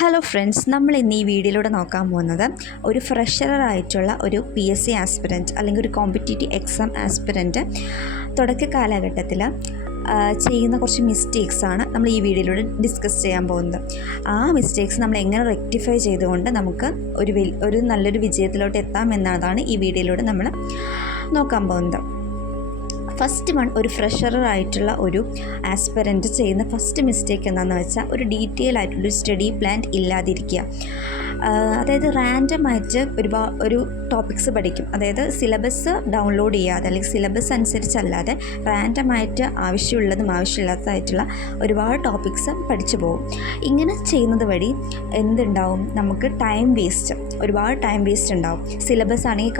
Hello friends, നമ്മൾ ഇന്ന് ഈ വീഡിയോയിലൂടെ നോക്കാൻ പോകുന്നത് ഒരു ഫ്രഷറായിട്ടുള്ള ഒരു PSC ആസ്പിരൻറ്റ് അല്ലെങ്കിൽ ഒരു കോമ്പറ്റേറ്റീവ് എക്സാം ആസ്പിരൻറ്റ് തുടക്ക കാലഘട്ടത്തിൽ ചെയ്യുന്ന കുറച്ച് മിസ്റ്റേക്സാണ് നമ്മൾ ഈ വീഡിയോയിലൂടെ ഡിസ്കസ് ചെയ്യാൻ പോകുന്നത്. ആ മിസ്റ്റേക്സ് നമ്മൾ എങ്ങനെ റെക്ടിഫൈ ചെയ്തുകൊണ്ട് നമുക്ക് ഒരു നല്ലൊരു വിജയത്തിലോട്ട് എത്താം എന്നതാണ് ഈ വീഡിയോയിലൂടെ നമ്മൾ നോക്കാൻ പോകുന്നത്. ഫസ്റ്റ് വൺ, ഒരു ഫ്രഷറായിട്ടുള്ള ഒരു ആസ്പിരൻറ്റ് ചെയ്യുന്ന ഫസ്റ്റ് മിസ്റ്റേക്ക് എന്താണെന്ന് വെച്ചാൽ ഒരു ഡീറ്റെയിൽ ആയിട്ടുള്ളൊരു സ്റ്റഡി പ്ലാൻ ഇല്ലാതിരിക്കുക. അതായത് റാൻഡമായിട്ട് ഒരു ടോപ്പിക്സ് പഠിക്കും. അതായത് സിലബസ് ഡൗൺലോഡ് ചെയ്യാതെ അല്ലെങ്കിൽ സിലബസ് അനുസരിച്ചല്ലാതെ റാൻഡമായിട്ട് ആവശ്യമുള്ളതും ആവശ്യമില്ലാത്തതായിട്ടുള്ള ഒരുപാട് ടോപ്പിക്സ് പഠിച്ചു പോകും. ഇങ്ങനെ ചെയ്യുന്നത് വഴി എന്തുണ്ടാവും, നമുക്ക് ഒരുപാട് ടൈം വേസ്റ്റ് ഉണ്ടാവും. സിലബസ് ആണെങ്കിൽ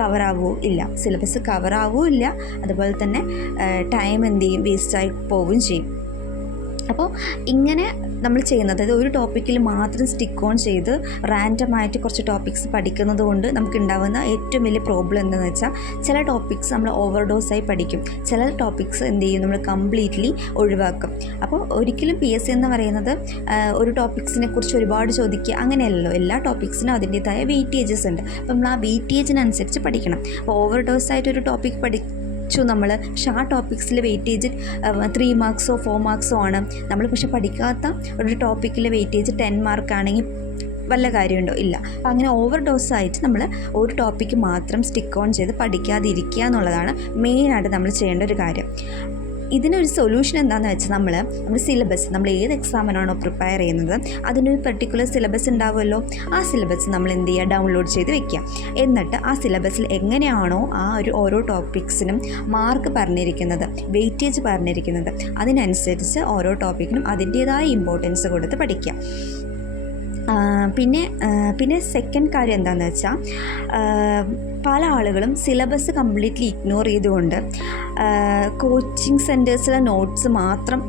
സിലബസ് കവറാവുകയില്ല, അതുപോലെ തന്നെ ടൈം വേസ്റ്റായി പോവുകയും ചെയ്യും. അപ്പോൾ ഇങ്ങനെ നമ്മൾ ചെയ്യുന്നത്, അതായത് ഒരു ടോപ്പിക്കിൽ മാത്രം സ്റ്റിക്ക് ഓൺ ചെയ്ത് റാൻഡമായിട്ട് കുറച്ച് ടോപ്പിക്സ് പഠിക്കുന്നത് കൊണ്ട് നമുക്കുണ്ടാകുന്ന ഏറ്റവും വലിയ പ്രോബ്ലം എന്താണെന്ന് വെച്ചാൽ, ചില ടോപ്പിക്സ് നമ്മൾ ഓവർഡോസായി പഠിക്കും, ചില ടോപ്പിക്സ് നമ്മൾ കംപ്ലീറ്റ്ലി ഒഴിവാക്കും. അപ്പോൾ ഒരിക്കലും PSC എന്ന് പറയുന്നത് ഒരു ടോപ്പിക്സിനെ കുറിച്ച് ഒരുപാട് ചോദിക്കുക അങ്ങനെയല്ലല്ലോ. എല്ലാ ടോപ്പിക്സിനും അതിൻ്റേതായ വെയിറ്റേജസ് ഉണ്ട്. അപ്പോൾ നമ്മൾ ആ വെയിറ്റേജിനനുസരിച്ച് പഠിക്കണം. അപ്പോൾ ഓവർഡോസായിട്ടൊരു ടോപ്പിക് നമ്മൾ പക്ഷേ ആ ടോപ്പിക്സിൽ വെയിറ്റേജ് 3 മാർക്സോ 4 മാർക്സോ ആണ്. നമ്മൾ പക്ഷെ പഠിക്കാത്ത ഒരു ടോപ്പിക്കിലെ വെയിറ്റേജ് 10 മാർക്കാണെങ്കിൽ വല്ല കാര്യമുണ്ടോ? ഇല്ല. അപ്പോൾ അങ്ങനെ ഓവർഡോസായിട്ട് നമ്മൾ ഒരു ടോപ്പിക്ക് മാത്രം സ്റ്റിക്ക് ഓൺ ചെയ്ത് പഠിക്കാതിരിക്കുക എന്നുള്ളതാണ് മെയിനായിട്ട് നമ്മൾ ചെയ്യേണ്ട ഒരു കാര്യം. ഇതിനൊരു സൊല്യൂഷൻ എന്താണെന്ന് വെച്ചാൽ, നമ്മൾ സിലബസ്, നമ്മൾ ഏത് എക്സാമിനാണോ പ്രിപ്പയർ ചെയ്യുന്നത് അതിനൊരു പെർട്ടിക്കുലർ സിലബസ് ഉണ്ടാവുമല്ലോ. ആ സിലബസ് നമ്മൾ ഡൗൺലോഡ് ചെയ്ത് വെക്കുക. എന്നിട്ട് ആ സിലബസിൽ എങ്ങനെയാണോ ആ ഓരോ ടോപ്പിക്സിനും മാർക്ക് പറഞ്ഞിരിക്കുന്നത്, വെയിറ്റേജ് പറഞ്ഞിരിക്കുന്നത്, അതിനനുസരിച്ച് ഓരോ ടോപ്പിക്കിനും അതിൻ്റേതായ ഇമ്പോർട്ടൻസ് കൊടുത്ത് പഠിക്കുക. പിന്നെ സെക്കൻഡ് കാര്യം എന്താണെന്ന് വെച്ചാൽ, പല ആളുകളും സിലബസ് കംപ്ലീറ്റ്ലി ഇഗ്നോർ ചെയ്തുകൊണ്ട് കോച്ചിങ് സെൻറ്റേഴ്സിലെ നോട്ട്സ് മാത്രം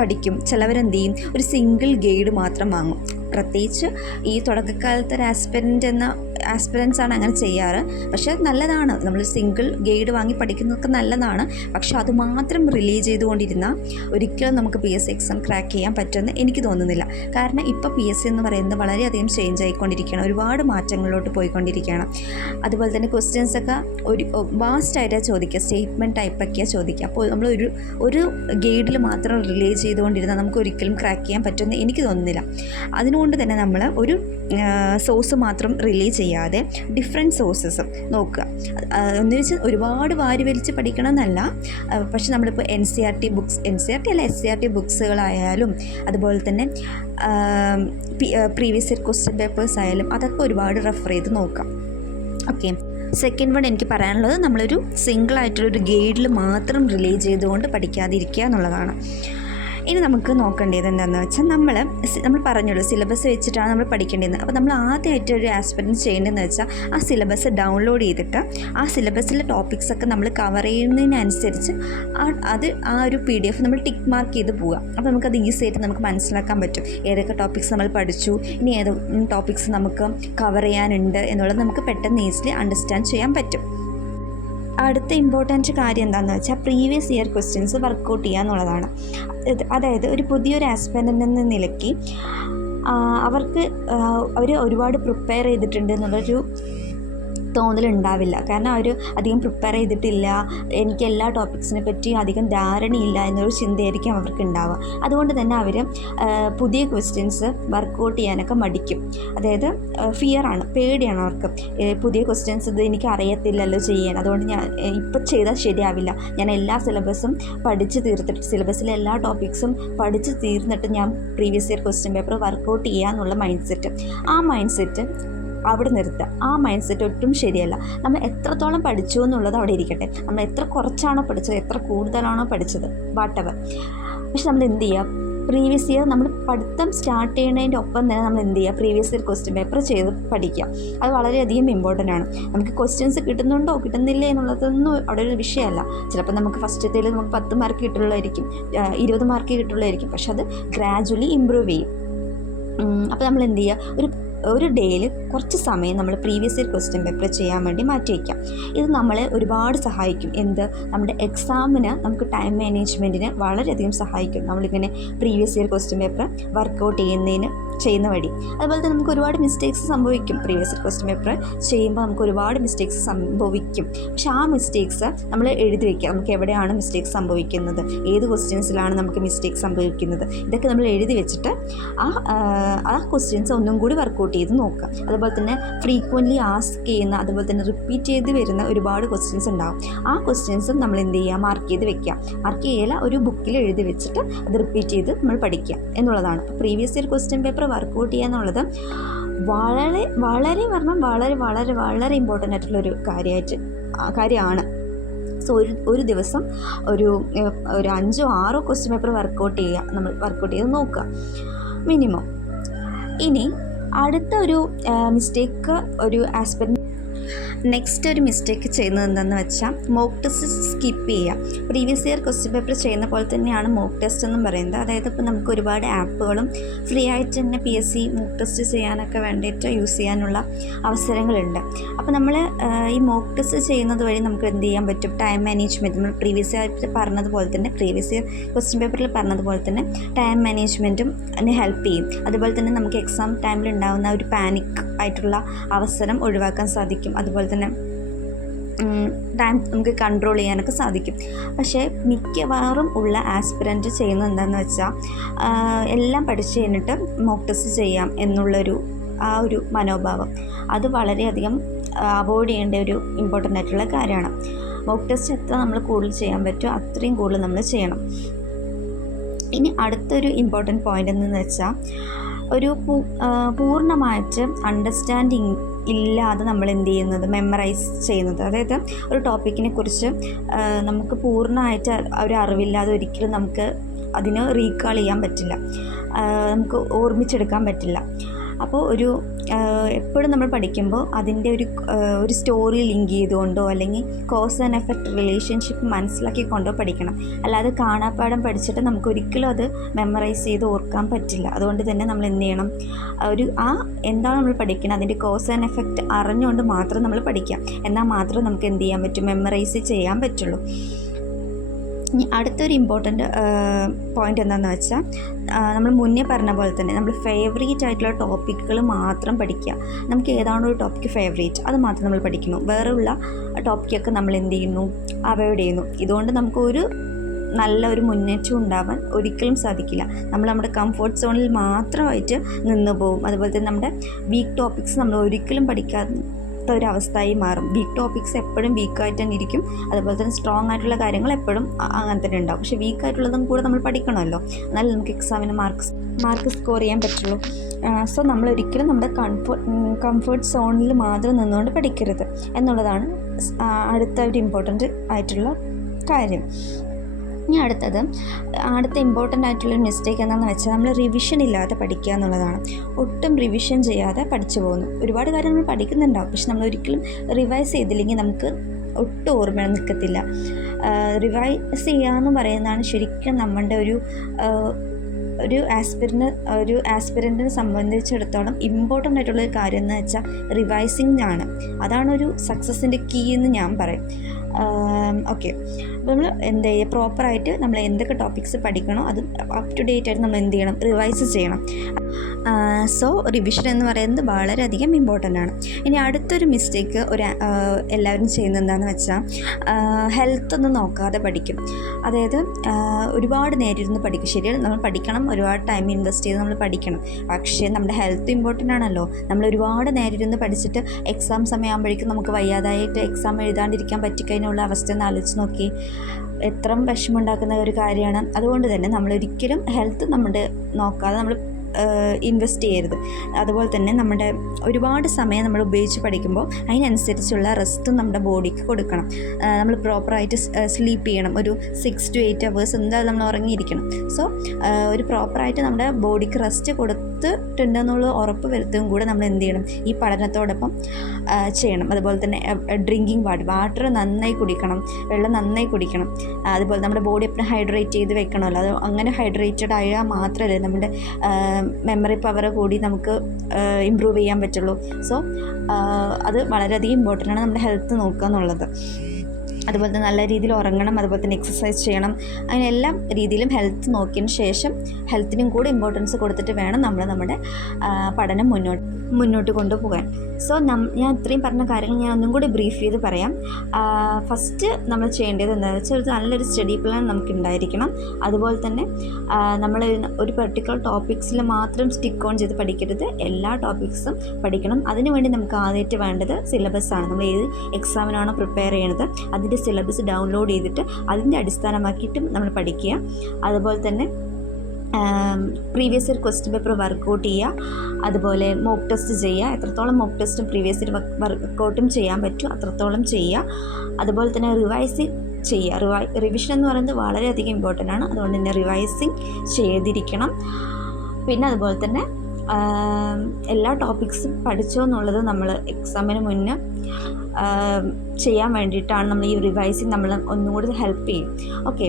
പഠിക്കും. ചിലവരെന്ത് ചെയ്യും, ഒരു സിംഗിൾ ഗൈഡ് മാത്രം വാങ്ങും. പ്രത്യേകിച്ച് ഈ തുടക്കകാലത്ത് ഒരു ആസ്പിരൻസ് ആണ് അങ്ങനെ ചെയ്യാറ്. പക്ഷേ നല്ലതാണ്, നമ്മൾ സിംഗിൾ ഗൈഡ് വാങ്ങി പഠിക്കുന്നതൊക്കെ നല്ലതാണ്. പക്ഷെ അതുമാത്രം റിലേ ചെയ്തുകൊണ്ടിരുന്നാൽ ഒരിക്കലും നമുക്ക് PSC എക്സാം ക്രാക്ക് ചെയ്യാൻ പറ്റുമെന്ന് എനിക്ക് തോന്നുന്നില്ല. കാരണം ഇപ്പോൾ PSC എന്ന് പറയുന്നത് വളരെയധികം ചേഞ്ച് ആയിക്കൊണ്ടിരിക്കുകയാണ്, ഒരുപാട് മാറ്റങ്ങളിലോട്ട് പോയിക്കൊണ്ടിരിക്കുകയാണ്. അതുപോലെ തന്നെ ക്വസ്റ്റ്യൻസൊക്കെ ഒരു വാസ്റ്റായിട്ടാണ് ചോദിക്കുക, സ്റ്റേറ്റ്മെൻറ്റ് ടൈപ്പൊക്കെയാണ് ചോദിക്കുക. അപ്പോൾ നമ്മൾ ഒരു ഗൈഡിൽ മാത്രം റിലേ ചെയ്തുകൊണ്ടിരുന്നാൽ നമുക്ക് ഒരിക്കലും ക്രാക്ക് ചെയ്യാൻ പറ്റുമെന്ന് എനിക്ക് തോന്നുന്നില്ല. അതുകൊണ്ട് തന്നെ നമ്മൾ ഒരു സോഴ്സ് മാത്രം റിലേ ചെയ്യാതെ ഡിഫറെൻറ്റ് സോഴ്സസ് നോക്കുക. എന്ന് വെച്ചാൽ ഒരുപാട് വാരി വലിച്ച് പഠിക്കണമെന്നല്ല. പക്ഷെ നമ്മളിപ്പോൾ NCERT അല്ല SCERT ബുക്സുകളായാലും, അതുപോലെ തന്നെ പ്രീവിയസ് ഇയർ ക്വസ്റ്റ്യൻ പേപ്പേഴ്സ് ആയാലും അതൊക്കെ ഒരുപാട് റെഫർ ചെയ്ത് നോക്കാം. ഓക്കെ. സെക്കൻഡ് വൺ എനിക്ക് പറയാനുള്ളത്, നമ്മളൊരു സിംഗിളായിട്ടുള്ളൊരു ഗൈഡിൽ മാത്രം റിലേ ചെയ്തുകൊണ്ട് പഠിക്കാതിരിക്കുക എന്നുള്ളതാണ്. ഇനി നമുക്ക് നോക്കേണ്ടത് എന്താണെന്ന് വെച്ചാൽ, നമ്മൾ പറഞ്ഞുള്ളൂ സിലബസ് വെച്ചിട്ടാണ് നമ്മൾ പഠിക്കേണ്ടത്. അപ്പോൾ നമ്മൾ ആദ്യമായിട്ട് ഒരു ആസ്പിരൻറ്റ് ചെയ്യേണ്ടതെന്ന് വെച്ചാൽ, ആ സിലബസ് ഡൗൺലോഡ് ചെയ്തിട്ട് ആ സിലബസിലെ ടോപ്പിക്സൊക്കെ നമ്മൾ കവർ ചെയ്യുന്നതിനനുസരിച്ച് ആ ഒരു PDF നമ്മൾ ടിക്ക് മാർക്ക് ചെയ്ത് പോവുക. അപ്പോൾ നമുക്കത് ഈസി ആയിട്ട് നമുക്ക് മനസ്സിലാക്കാൻ പറ്റും ഏതൊക്കെ ടോപ്പിക്സ് നമ്മൾ പഠിച്ചു, ഇനി ഏത് ടോപ്പിക്സ് നമുക്ക് കവർ ചെയ്യാനുണ്ട് എന്നുള്ളത് നമുക്ക് പെട്ടെന്ന് ഈസിലി അണ്ടർസ്റ്റാൻഡ് ചെയ്യാൻ പറ്റും. അടുത്ത ഇമ്പോർട്ടൻറ്റ് കാര്യം എന്താണെന്ന് വെച്ചാൽ, പ്രീവിയസ് ഇയർ ക്വസ്റ്റ്യൻസ് വർക്കൗട്ട് ചെയ്യുക എന്നുള്ളതാണ്. അതായത് ഒരു പുതിയൊരു ആസ്പിരൻ്റ് എന്ന നിലയ്ക്ക് അവർ ഒരുപാട് പ്രിപ്പയർ ചെയ്തിട്ടുണ്ട് എന്നുള്ളൊരു തോന്നലുണ്ടാവില്ല. കാരണം അവർ അധികം പ്രിപ്പയർ ചെയ്തിട്ടില്ല, എനിക്ക് എല്ലാ ടോപ്പിക്സിനെ പറ്റി അധികം ധാരണയില്ല എന്നൊരു ചിന്തയായിരിക്കും അവർക്ക് ഉണ്ടാവുക. അതുകൊണ്ട് തന്നെ അവർ പുതിയ ക്വസ്റ്റ്യൻസ് വർക്കൗട്ട് ചെയ്യാനൊക്കെ മടിക്കും. അതായത് പേടിയാണ് അവർക്ക്. പുതിയ ക്വസ്റ്റ്യൻസ് ഇത് എനിക്ക് അറിയത്തില്ലല്ലോ ചെയ്യാൻ, അതുകൊണ്ട് ഞാൻ ഇപ്പം ചെയ്താൽ ശരിയാവില്ല, ഞാൻ എല്ലാ സിലബസും പഠിച്ച് തീർത്തിട്ട്, സിലബസിലെ എല്ലാ ടോപ്പിക്സും പഠിച്ച് തീർന്നിട്ട് ഞാൻ previous year question paper work out ചെയ്യുക എന്നുള്ള ആ മൈൻഡ് സെറ്റ് അവിടെ നിർത്തുക. ആ മൈൻഡ് സെറ്റ് ഒട്ടും ശരിയല്ല. നമ്മൾ എത്രത്തോളം പഠിച്ചു എന്നുള്ളത് അവിടെ ഇരിക്കട്ടെ. നമ്മൾ എത്ര കുറച്ചാണോ പഠിച്ചത്, എത്ര കൂടുതലാണോ പഠിച്ചത്, വാട്ടെവർ. പക്ഷെ നമ്മൾ എന്ത് ചെയ്യുക, പ്രീവിയസ് ഇയർ നമ്മൾ പഠിത്തം സ്റ്റാർട്ട് ചെയ്യുന്നതിൻ്റെ ഒപ്പം തന്നെ നമ്മൾ എന്ത് ചെയ്യുക, പ്രീവിയസ് ഇയർ ക്വസ്റ്റ്യൻ പേപ്പർ ചെയ്ത് പഠിക്കുക. അത് വളരെയധികം ഇമ്പോർട്ടൻ്റ് ആണ്. നമുക്ക് ക്വസ്റ്റ്യൻസ് കിട്ടുന്നുണ്ടോ കിട്ടുന്നില്ലേ എന്നുള്ളതൊന്നും അവിടെ ഒരു വിഷയമല്ല. ചിലപ്പോൾ നമുക്ക് ഫസ്റ്റത്തേൽ നമുക്ക് 10 മാർക്ക് കിട്ടുള്ളതായിരിക്കും, 20 മാർക്ക് കിട്ടുള്ളതായിരിക്കും. പക്ഷെ അത് ഗ്രാജുവലി ഇമ്പ്രൂവ് ചെയ്യും. അപ്പോൾ നമ്മൾ എന്ത് ചെയ്യുക, ഒരു ഡേയിൽ കുറച്ച് സമയം നമ്മൾ പ്രീവിയസ് ഇയർ ക്വസ്റ്റ്യൻ പേപ്പർ ചെയ്യാൻ വേണ്ടി മാറ്റി വയ്ക്കാം. ഇത് നമ്മളെ ഒരുപാട് സഹായിക്കും. നമ്മുടെ എക്സാമിന് നമുക്ക് ടൈം മാനേജ്മെൻറ്റിന് വളരെയധികം സഹായിക്കും. നമ്മളിങ്ങനെ previous year question paper work out ചെയ്യുന്ന വഴി. അതുപോലെ തന്നെ നമുക്ക് ഒരുപാട് മിസ്റ്റേക്സ് സംഭവിക്കും. പ്രീവിയസ് ക്വസ്റ്റ്യൻ പേപ്പർ ചെയ്യുമ്പോൾ നമുക്ക് ഒരുപാട് മിസ്റ്റേക്സ് സംഭവിക്കും. പക്ഷെ ആ മിസ്റ്റേക്സ് നമ്മൾ എഴുതി വയ്ക്കുക. നമുക്ക് എവിടെയാണ് മിസ്റ്റേക്സ് സംഭവിക്കുന്നത്, ഏത് ക്വസ്റ്റ്യൻസിലാണ് നമുക്ക് മിസ്റ്റേക്ക് സംഭവിക്കുന്നത്, ഇതൊക്കെ നമ്മൾ എഴുതി വെച്ചിട്ട് ആ ക്വസ്റ്റ്യൻസ് ഒന്നും കൂടി വർക്കൗട്ട് ചെയ്ത് നോക്കുക. അതുപോലെ തന്നെ ഫ്രീക്വൻ്റ്ലി ആസ്ക് ചെയ്യുന്ന, അതുപോലെ തന്നെ റിപ്പീറ്റ് ചെയ്ത് വരുന്ന ഒരുപാട് ക്വസ്റ്റ്യൻസ് ഉണ്ടാകും. ആ ക്വസ്റ്റ്യൻസും നമ്മൾ എന്ത് ചെയ്യുക, മാർക്ക് ചെയ്ത് വെക്കുക. മാർക്ക് ചെയ്യല, ഒരു ബുക്കിൽ എഴുതി വെച്ചിട്ട് അത് റിപ്പീറ്റ് ചെയ്ത് നമ്മൾ പഠിക്കുക എന്നുള്ളതാണ്. അപ്പോൾ previous year question paper work out ചെയ്യുക എന്നുള്ളത് വളരെ വളരെ പറഞ്ഞാൽ വളരെ വളരെ വളരെ ഇമ്പോർട്ടൻ്റ് ആയിട്ടുള്ളൊരു കാര്യമാണ്. സോ ഒരു ദിവസം ഒരു 5-6 ക്വസ്റ്റ്യൻ പേപ്പർ വർക്കൗട്ട് ചെയ്ത് നോക്കുക മിനിമം. ഇനി അടുത്ത ഒരു മിസ്റ്റേക്ക് ഒരു ആസ്പിരൻ്റ് നെക്സ്റ്റ് ഒരു മിസ്റ്റേക്ക് ചെയ്യുന്നത് എന്താണെന്ന് വെച്ചാൽ മോക്ക് ടെസ്റ്റ് സ്കിപ്പ് ചെയ്യുക. പ്രീവിയസ് ഇയർ ക്വസ്റ്റ്യൻ പേപ്പർ ചെയ്യുന്ന പോലെ തന്നെയാണ് മോക്ക് ടെസ്റ്റ് എന്നും പറയുന്നത്. അതായത് ഇപ്പോൾ നമുക്ക് ഒരുപാട് ആപ്പുകളും ഫ്രീ ആയിട്ട് തന്നെ PSC മോക്ക് ടെസ്റ്റ് ചെയ്യാനൊക്കെ വേണ്ടിയിട്ട് യൂസ് ചെയ്യാനുള്ള അവസരങ്ങളുണ്ട്. അപ്പോൾ നമ്മൾ ഈ മോക്ക് ടെസ്റ്റ് ചെയ്യുന്നത് വഴി നമുക്ക് എന്ത് ചെയ്യാൻ പറ്റും, ടൈം മാനേജ്മെൻറ്റ്, നമ്മൾ പ്രീവിയസ് ആയിട്ട് പറഞ്ഞതുപോലെ തന്നെ പ്രീവിയസ് ഇയർ ക്വസ്റ്റ്യൻ പേപ്പറിൽ പറഞ്ഞതുപോലെ തന്നെ ടൈം മാനേജ്മെൻറ്റും അതിന് ഹെൽപ്പ് ചെയ്യും. അതുപോലെ തന്നെ നമുക്ക് എക്സാം ടൈമിൽ ഉണ്ടാകുന്ന ഒരു പാനിക് ആയിട്ടുള്ള അവസരം ഒഴിവാക്കാൻ സാധിക്കും. അതുപോലെ തന്നെ ടൈം നമുക്ക് കൺട്രോൾ ചെയ്യാനൊക്കെ സാധിക്കും. പക്ഷേ മിക്കവാറും ഉള്ള ആസ്പിരൻ്റ് ചെയ്യുന്നത് എന്താണെന്ന് വെച്ചാൽ എല്ലാം പഠിച്ചു കഴിഞ്ഞിട്ട് മോക്ക് ടെസ്റ്റ് ചെയ്യാം എന്നുള്ളൊരു ഒരു മനോഭാവം, അത് വളരെയധികം അവോയ്ഡ് ചെയ്യേണ്ട ഒരു ഇമ്പോർട്ടൻ്റ് ആയിട്ടുള്ള കാര്യമാണ്. മോക്ക് ടെസ്റ്റ് എത്ര നമ്മൾ കൂടുതൽ ചെയ്യാൻ പറ്റുമോ അത്രയും കൂടുതൽ നമ്മൾ ചെയ്യണം. ഇനി അടുത്തൊരു ഇമ്പോർട്ടൻറ്റ് പോയിൻ്റ് എന്ന് വെച്ചാൽ ഒരു പൂർണ്ണമായിട്ട് അണ്ടർസ്റ്റാൻഡിങ് ഇല്ലാതെ നമ്മൾ എന്ത് ചെയ്യുന്നത്, മെമ്മറൈസ് ചെയ്യുന്നത്. അതായത് ഒരു ടോപ്പിക്കിനെ കുറിച്ച് നമുക്ക് പൂർണ്ണമായിട്ട് ഒരു അറിവില്ലാതെ ഒരിക്കലും നമുക്ക് അതിന് റീകാൾ ചെയ്യാൻ പറ്റില്ല, നമുക്ക് ഓർമ്മിച്ചെടുക്കാൻ പറ്റില്ല. അപ്പോൾ എപ്പോഴും നമ്മൾ പഠിക്കുമ്പോൾ അതിൻ്റെ ഒരു സ്റ്റോറി ലിങ്ക് ചെയ്തുകൊണ്ടോ അല്ലെങ്കിൽ കോസ് ആൻഡ് എഫക്റ്റ് റിലേഷൻഷിപ്പ് മനസ്സിലാക്കിക്കൊണ്ടോ പഠിക്കണം. അല്ലാതെ കാണാപ്പാഠം പഠിച്ചിട്ട് നമുക്ക് ഒരിക്കലും അത് മെമ്മറൈസ് ചെയ്ത് ഓർക്കാൻ പറ്റില്ല. അതുകൊണ്ട് തന്നെ നമ്മൾ എന്ത് ചെയ്യണം, എന്താണ് നമ്മൾ പഠിക്കുന്നത് അതിൻ്റെ കോസ് ആൻഡ് എഫക്റ്റ് അറിഞ്ഞുകൊണ്ട് മാത്രം നമ്മൾ പഠിക്കാം. എന്നാൽ മാത്രം നമുക്ക് എന്ത് ചെയ്യാൻ പറ്റും, മെമ്മറൈസ് ചെയ്യാൻ പറ്റുള്ളൂ. ഇനി അടുത്തൊരു ഇമ്പോർട്ടൻ്റ് പോയിൻ്റ് എന്താണെന്ന് വെച്ചാൽ നമ്മൾ മുന്നേ പറഞ്ഞ പോലെ തന്നെ നമ്മൾ ഫേവറേറ്റ് ആയിട്ടുള്ള ടോപ്പിക്കുകൾ മാത്രം പഠിക്കുക. നമുക്ക് ഏതാണോ ഒരു ടോപ്പിക്ക് ഫേവറേറ്റ് അത് മാത്രം നമ്മൾ പഠിക്കുന്നു. വേറെയുള്ള ടോപ്പിക്കൊക്കെ നമ്മൾ എന്ത് ചെയ്യുന്നു, അവോയ്ഡ് ചെയ്യുന്നു. ഇതുകൊണ്ട് നമുക്കൊരു നല്ലൊരു മുന്നേറ്റം ഉണ്ടാവാൻ ഒരിക്കലും സാധിക്കില്ല. നമ്മൾ നമ്മുടെ കംഫർട്ട് സോണിൽ മാത്രമായിട്ട് നിന്ന് പോകും. അതുപോലെ തന്നെ നമ്മുടെ വീക്ക് ടോപ്പിക്സ് നമ്മൾ ഒരിക്കലും ഒരവസ്ഥയായി മാറും. വീക്ക് ടോപ്പിക്സ് എപ്പോഴും വീക്കായിട്ട് തന്നെ ഇരിക്കും. അതുപോലെ തന്നെ സ്ട്രോങ് ആയിട്ടുള്ള കാര്യങ്ങൾ എപ്പോഴും അങ്ങനെ തന്നെ ഉണ്ടാവും. പക്ഷേ വീക്കായിട്ടുള്ളതും കൂടെ നമ്മൾ പഠിക്കണമല്ലോ, എന്നാലും നമുക്ക് എക്സാമിന് മാർക്ക് സ്കോർ ചെയ്യാൻ പറ്റുള്ളൂ. സോ നമ്മളൊരിക്കലും നമ്മുടെ കംഫർട്ട് സോണിൽ മാത്രം നിന്നുകൊണ്ട് പഠിക്കരുത് എന്നുള്ളതാണ് അടുത്ത ഒരു ഇമ്പോർട്ടൻ്റ് ആയിട്ടുള്ള കാര്യം. ഇനി അടുത്ത ഇമ്പോർട്ടൻ്റ് ആയിട്ടുള്ളൊരു മിസ്റ്റേക്ക് എന്താണെന്ന് വെച്ചാൽ നമ്മൾ റിവിഷൻ ഇല്ലാതെ പഠിക്കുക എന്നുള്ളതാണ്. ഒട്ടും റിവിഷൻ ചെയ്യാതെ പഠിച്ചു പോകുന്നു. ഒരുപാട് കാര്യം നമ്മൾ പഠിക്കുന്നുണ്ടാവും, പക്ഷെ നമ്മൾ ഒരിക്കലും റിവൈസ് ചെയ്തില്ലെങ്കിൽ നമുക്ക് ഒട്ടും ഓർമ്മ നിൽക്കത്തില്ല. റിവൈസ് ചെയ്യുക എന്ന് പറയുന്നതാണ് ശരിക്കും നമ്മളുടെ ഒരു ആസ്പിരൻറ്റിനെ സംബന്ധിച്ചിടത്തോളം ഇമ്പോർട്ടൻ്റ് ആയിട്ടുള്ളൊരു കാര്യം എന്ന് വെച്ചാൽ റിവൈസിങ് ആണ്. അതാണ് ഒരു സക്സസിൻ്റെ കീ എന്ന് ഞാൻ പറയും. ഓക്കെ, അപ്പോൾ നമ്മൾ എന്ത് ചെയ്യുക, പ്രോപ്പറായിട്ട് നമ്മൾ എന്തൊക്കെ ടോപ്പിക്സ് പഠിക്കണോ അത് അപ് ടു ഡേറ്റ് ആയിട്ട് നമ്മൾ എന്ത് ചെയ്യണം, റിവൈസ് ചെയ്യണം. സോ റിവിഷൻ എന്ന് പറയുന്നത് വളരെയധികം ഇമ്പോർട്ടൻ്റ് ആണ്. ഇനി അടുത്തൊരു മിസ്റ്റേക്ക് എല്ലാവരും ചെയ്യുന്നത് എന്താണെന്ന് വെച്ചാൽ ഹെൽത്ത് ഒന്നും നോക്കാതെ പഠിക്കും. അതായത് ഒരുപാട് നേരിരുന്ന് പഠിക്കും. ശരിയാണ്, നമ്മൾ പഠിക്കണം, ഒരുപാട് ടൈം ഇൻവെസ്റ്റ് ചെയ്ത് നമ്മൾ പഠിക്കണം. പക്ഷേ നമ്മുടെ ഹെൽത്ത് ഇമ്പോർട്ടൻ്റ് ആണല്ലോ. നമ്മൾ ഒരുപാട് നേരിരുന്ന് പഠിച്ചിട്ട് എക്സാം സമയമാകുമ്പോഴേക്കും നമുക്ക് വയ്യാതായിട്ട് എക്സാം എഴുതാണ്ടിരിക്കാൻ പറ്റിക്കഴിഞ്ഞുള്ള അവസ്ഥ ഒന്ന് ആലോചിച്ച് നോക്കി. എത്ര വിഷമമുണ്ടാക്കുന്ന ഒരു കാര്യമാണ്. അതുകൊണ്ട് തന്നെ നമ്മളൊരിക്കലും ഹെൽത്ത് നോക്കാതെ നമ്മൾ ഇൻവെസ്റ്റ് ചെയ്യരുത്. അതുപോലെ തന്നെ നമ്മുടെ ഒരുപാട് സമയം നമ്മൾ ഉപയോഗിച്ച് പഠിക്കുമ്പോൾ അതിനനുസരിച്ചുള്ള റെസ്റ്റും നമ്മുടെ ബോഡിക്ക് കൊടുക്കണം. നമ്മൾ പ്രോപ്പറായിട്ട് സ്ലീപ്പ് ചെയ്യണം. ഒരു 6 to 8 hours എന്തായാലും നമ്മൾ ഉറങ്ങിയിരിക്കണം. സോ ഒരു പ്രോപ്പറായിട്ട് നമ്മുടെ ബോഡിക്ക് റെസ്റ്റ് കൊടുത്തിട്ടുണ്ടെന്നുള്ള ഉറപ്പ് വരുത്തുകയും കൂടെ നമ്മൾ എന്ത് ചെയ്യണം, ഈ പഠനത്തോടൊപ്പം ചെയ്യണം. അതുപോലെ തന്നെ ഡ്രിങ്കിങ് വാട്ടർ നന്നായി കുടിക്കണം, വെള്ളം നന്നായി കുടിക്കണം. അതുപോലെ നമ്മുടെ ബോഡി എപ്പോഴും ഹൈഡ്രേറ്റ് ചെയ്ത് വെക്കണമല്ലോ. അത് അങ്ങനെ ഹൈഡ്രേറ്റഡ് ആയാൽ മാത്രമല്ലേ നമ്മുടെ മെമ്മറി പവർ കൂടി നമുക്ക് ഇമ്പ്രൂവ് ചെയ്യാൻ പറ്റുള്ളൂ. സോ അത് വളരെയധികം ഇമ്പോർട്ടൻ്റ് ആണ്, നമ്മുടെ ഹെൽത്ത് നോക്കുക എന്നുള്ളത്. അതുപോലെ തന്നെ നല്ല രീതിയിൽ ഉറങ്ങണം, അതുപോലെ തന്നെ എക്സസൈസ് ചെയ്യണം. അങ്ങനെ എല്ലാ രീതിയിലും ഹെൽത്ത് നോക്കിയതിന് ശേഷം ഹെൽത്തിനും കൂടി ഇമ്പോർട്ടൻസ് കൊടുത്തിട്ട് വേണം നമ്മൾ നമ്മുടെ പഠനം മുന്നോട്ട് കൊണ്ടുപോകാൻ. സോ ഞാൻ ഇത്രയും പറഞ്ഞ കാര്യങ്ങൾ ഞാൻ ഒന്നും കൂടി ബ്രീഫ് ചെയ്ത് പറയാം. ഫസ്റ്റ് നമ്മൾ ചെയ്യേണ്ടത് എന്താണെന്ന് വെച്ചാൽ ഒരു നല്ലൊരു സ്റ്റഡി പ്ലാൻ നമുക്ക് ഉണ്ടായിരിക്കണം. അതുപോലെ തന്നെ നമ്മൾ ഒരു പെർട്ടിക്കുലർ ടോപ്പിക്സിൽ മാത്രം സ്റ്റിക്ക് ഓൺ ചെയ്ത് പഠിക്കരുത്, എല്ലാ ടോപ്പിക്സും പഠിക്കണം. അതിനുവേണ്ടി നമുക്ക് ആദ്യമായിട്ട് വേണ്ടത് സിലബസാണ്. നമ്മൾ ഏത് എക്സാമിനാണോ പ്രിപ്പയർ ചെയ്യണത് അതിൻ്റെ സിലബസ് ഡൗൺലോഡ് ചെയ്തിട്ട് അതിൻ്റെ അടിസ്ഥാനമാക്കിയിട്ടും നമ്മൾ പഠിക്കുക. അതുപോലെ തന്നെ previous year question paper work out ചെയ്യുക, അതുപോലെ മോക്ക് ടെസ്റ്റ് ചെയ്യുക. എത്രത്തോളം മോക്ക് ടെസ്റ്റും പ്രീവിയസ് ഇയർ വർക്കൗട്ടും ചെയ്യാൻ പറ്റും അത്രത്തോളം ചെയ്യുക. അതുപോലെ തന്നെ റിവൈസിങ് ചെയ്യുക. റിവിഷൻ എന്ന് പറയുന്നത് വളരെയധികം ഇമ്പോർട്ടൻ്റ് ആണ്. അതുകൊണ്ട് തന്നെ റിവൈസിങ് ചെയ്തിരിക്കണം. പിന്നെ അതുപോലെ തന്നെ എല്ലാ ടോപ്പിക്സും പഠിച്ചോ എന്നുള്ളത് നമ്മൾ എക്സാമിന് മുന്നേ ചെയ്യാൻ വേണ്ടിയിട്ടാണ് നമ്മൾ ഈ റിവൈസിങ് നമ്മൾ ഒന്നുകൂടി ഹെൽപ്പ് ചെയ്യും. ഓക്കെ,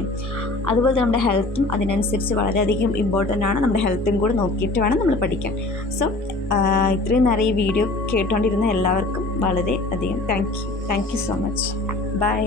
അതുപോലെ നമ്മുടെ ഹെൽത്തും അതിനനുസരിച്ച് വളരെയധികം ഇമ്പോർട്ടൻ്റ് ആണ്. നമ്മുടെ ഹെൽത്തും കൂടി നോക്കിയിട്ട് വേണം നമ്മൾ പഠിക്കാൻ. സോ ഇത്രയും നേരം ഈ വീഡിയോ കേട്ടുകൊണ്ടിരുന്ന എല്ലാവർക്കും വളരെയധികം thank you so much. By.